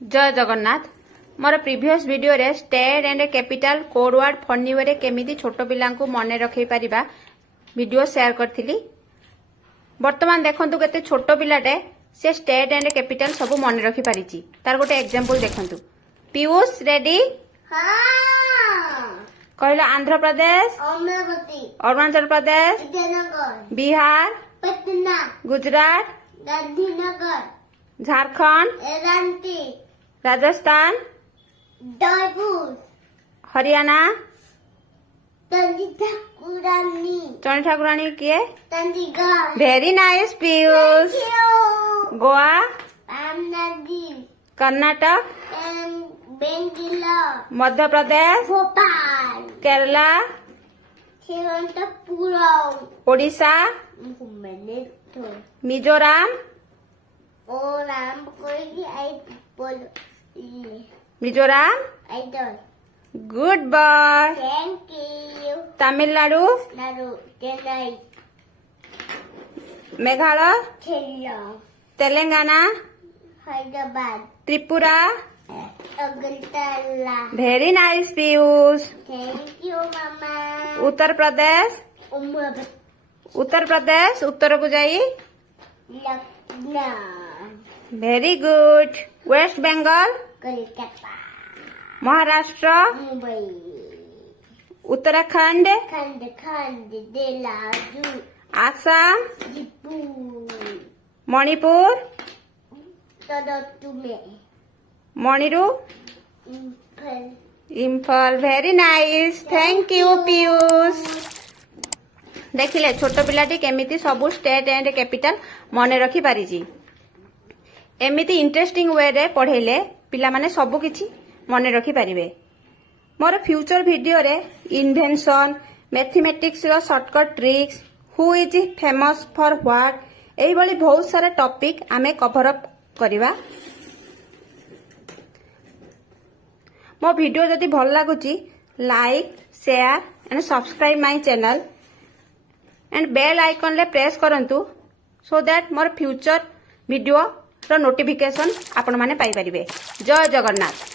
जय जगन्नाथ मोर previous video रे state and capital code word funny way केमिति छोट पिला मन रखी पारिबा वीडियो शेयर करथिली। वर्तमान देखंतु केते छोट पिलाटे से स्टेट एंड कैपिटल सब मन रखी पारिची। तार गोटे एग्जांपल देखंतु। पीयूष रेडी? कहला आंध्र प्रदेश, अरुणाचल प्रदेश, बिहार, पटना, गुजरात, गांधीनगर, झारखंड, रांची, राजस्थान, जयपुर, हरियाणा, ठाकुरानी, चंडी ठाकुरानी किए? चंडीगढ़। Very nice Piyush. गोवा, रामनदी, कर्नाटक, बेंगलोर, मध्य प्रदेश, भोपाल, केरला, तिरुवनंतपुरम, ओडिशा, मैंने तो मिजोरम, और नाम कोई आई बोलो Mizoram, I don't. Good boy. Thank you. Tamil Nadu, नारू, Chennai, Meghalaya, Shillong, Telangana, Hyderabad, Tripura. Agartala. Very nice Piyush. Thank you मामा। उत्तर प्रदेश, उत्तर प्रदेश उत्तर को जाई। Lucknow, very good. West Bengal, Kolkata, Maharashtra, Mumbai, Uttarakhand, खंड खंड, देहरादून, आसाम, त्रिपुरा, मणिपुर, तदतुमे, मणिरु, Imphal. Imphal. Very nice. Thank you Piyush. देखिले छोट पिलाटी केमिति सबु स्टेट एंड कैपिटल मन रखी पारिजी। एमिति इंटरेस्टिंग वे रे पढ़ेले पिला माने सबु किछि मन रखी पारिबे। मोर फ्यूचर वीडियो रे इन्वेंशन, मैथमेटिक्स रो shortcut tricks, who is famous for what, एही भली बहुत सारा टॉपिक आमे कवर अप करिवा। मो वीडियो जदि भल लागुची like, share and subscribe my channel and bell icon ले प्रेस करंतु so that more future video रो नोटिफिकेशन आपण माने पाई परिबे। जय जगन्नाथ।